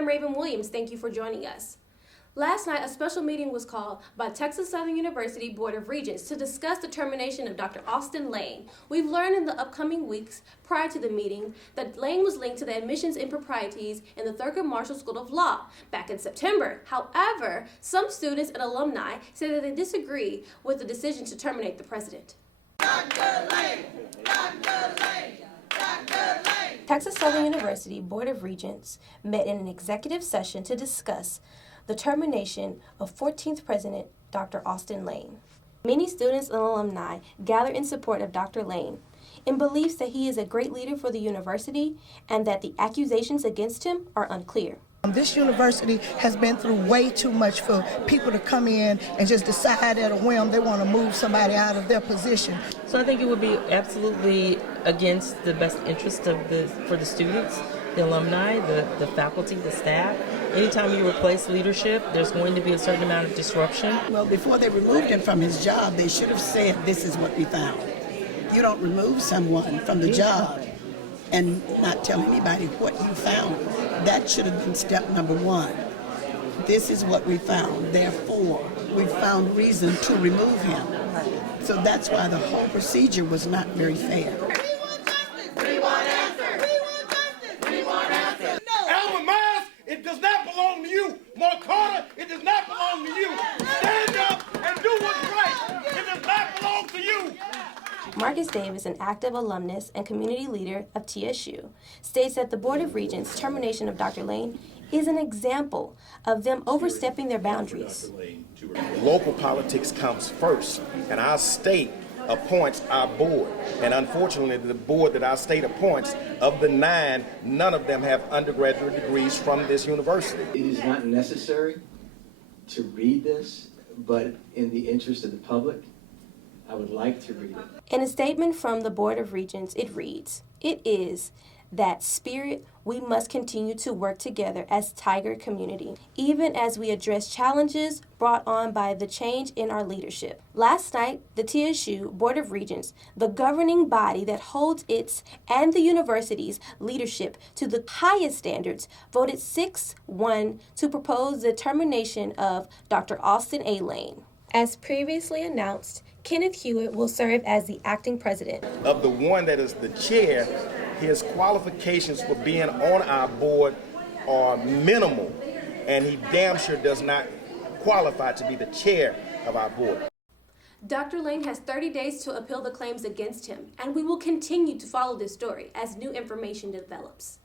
I'm Raven Williams. Thank you for joining us. Last night, a special meeting was called by Texas Southern University Board of Regents to discuss the termination of Dr. Austin Lane. We've learned in the upcoming weeks prior to the meeting that Lane was linked to the admissions improprieties in the Thurgood Marshall School of Law back in September. However, some students and alumni say that they disagree with the decision to terminate the president. Dr. Lane! Dr. Lane! Dr. Lane! Texas Southern University Board of Regents met in an executive session to discuss the termination of 14th President Dr. Austin Lane. Many students and alumni gathered in support of Dr. Lane in beliefs that he is a great leader for the university and that the accusations against him are unclear. This university has been through way too much for people to come in and just decide at a whim they want to move somebody out of their position. So I think it would be absolutely against the best interest of for the students, the alumni, the faculty, the staff. Anytime you replace leadership, there's going to be a certain amount of disruption. Well, before they removed him from his job, they should have said, this is what we found. You don't remove someone from the job and not tell anybody what you found. That should have been step number one. This is what we found. Therefore, we found reason to remove him. So that's why the whole procedure was not very fair. It does not belong to you. Mark Carter, it does not belong to you. Stand up and do what's right. It does not belong to you. Marcus Davis, an active alumnus and community leader of TSU, states that the Board of Regents' termination of Dr. Lane is an example of them overstepping their boundaries. Local politics comes first, and our state appoints our board. And unfortunately, the board that our state appoints, of the 9, none of them have undergraduate degrees from this university. It is not necessary to read this, but in the interest of the public, I would like to read it. In a statement from the Board of Regents, it reads, "It is that spirit we must continue to work together as Tiger community, even as we address challenges brought on by the change in our leadership." Last night, the TSU Board of Regents, the governing body that holds its and the university's leadership to the highest standards, voted 6-1 to propose the termination of Dr. Austin A. Lane. As previously announced, Kenneth Hewitt will serve as the acting president. Of the one that is the chair, his qualifications for being on our board are minimal, and he damn sure does not qualify to be the chair of our board. Dr. Lane has 30 days to appeal the claims against him, and we will continue to follow this story as new information develops.